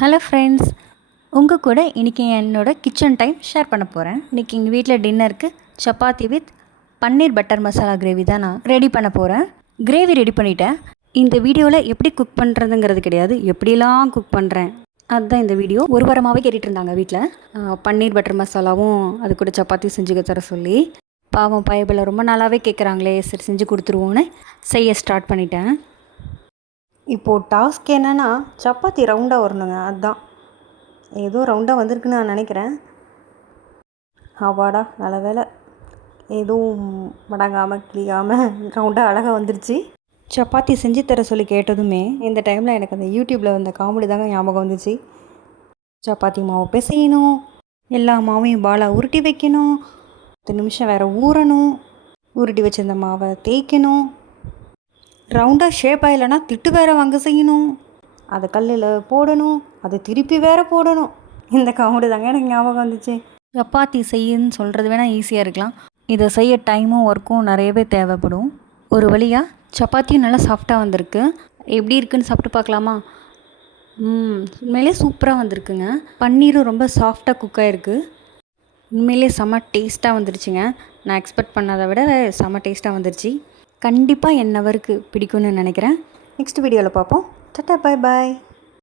Hello friends, உங்கள் கூட இன்றைக்கி என்னோடய கிச்சன் டைம் ஷேர் பண்ண போகிறேன். இன்றைக்கி எங்கள் வீட்டில் டின்னருக்கு chapati with paneer butter masala gravy தான் நான் ரெடி பண்ண போகிறேன். கிரேவி ரெடி பண்ணிவிட்டேன். இந்த வீடியோவில் எப்படி குக் பண்ணுறதுங்கிறது கிடையாது, எப்படிலாம் குக் பண்ணுறேன் அதுதான் இந்த வீடியோ. ஒரு வாரமாகவே கேட்டுட்டு இருந்தாங்க வீட்டில் பன்னீர் பட்டர் மசாலாவும் அது கூட சப்பாத்தி செஞ்சு தர சொல்லி. பாவம் பயபில் ரொம்ப நாளாகவே கேட்குறாங்களே, சரி செஞ்சு கொடுத்துருவோன்னு செய்ய ஸ்டார்ட் பண்ணிட்டேன். இப்போது டாஸ்க் என்னென்னா சப்பாத்தி ரவுண்டாக வரணுங்க. அதுதான் ஏதோ ரவுண்டாக வந்திருக்குன்னு நான் நினைக்கிறேன். ஆவாடா நல்ல வேலை, எதுவும் மடங்காமல் கிளியாமல் ரவுண்டாக அழகாக வந்துருச்சு. சப்பாத்தி செஞ்சு தர சொல்லி கேட்டதுமே இந்த டைமில் எனக்கு அந்த யூடியூப்பில் வந்த காமெடி தாங்க ஞாபகம் வந்துச்சு. சப்பாத்தி மாவு பிசையணும், எல்லா மாவையும் பாலாக உருட்டி வைக்கணும், 10 நிமிஷம் வேறு ஊறணும், உருட்டி வச்சிருந்த மாவை தேய்க்கணும், ரவுண்டாக ஷேப் ஆகலைன்னா திட்டு வேறு வாங்க செய்யணும், அதை கல்லில் போடணும், அதை திருப்பி வேறு போடணும். இந்த காமெடி தாங்க எனக்கு ஞாபகம் வந்துச்சு. சப்பாத்தி செய்யுன்னு சொல்கிறது வேணால் ஈஸியாக இருக்கலாம், இதை செய்ய டைமும் ஒர்க்கும் நிறையவே தேவைப்படும். ஒரு வழியாக சப்பாத்தியும் நல்லா சாஃப்டாக வந்திருக்கு. எப்படி இருக்குன்னு சாப்பிட்டு பார்க்கலாமா? உண்மையிலே சூப்பராக வந்திருக்குங்க. பன்னீரும் ரொம்ப சாஃப்டாக குக் ஆகிருக்கு. உண்மையிலே செம்ம டேஸ்ட்டாக வந்துருச்சுங்க. நான் எக்ஸ்பெக்ட் பண்ணதை விட செம்ம டேஸ்ட்டாக வந்துருச்சு. கண்டிப்பாக என்னவருக்கு பிடிக்கும்னு நினைக்கிறேன். நெக்ஸ்ட் வீடியோவில் பார்ப்போம். Tata, bye bye.